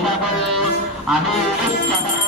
महिला को आगे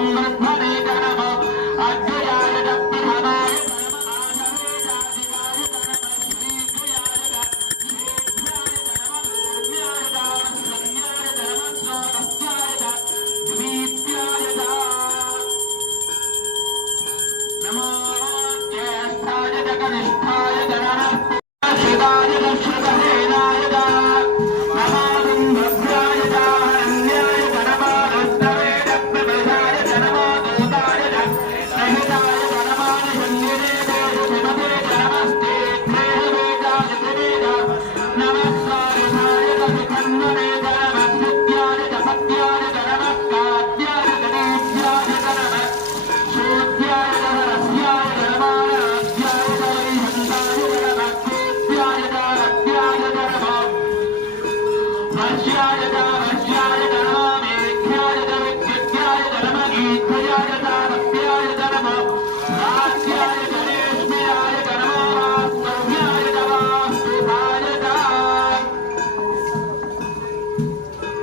Congress money.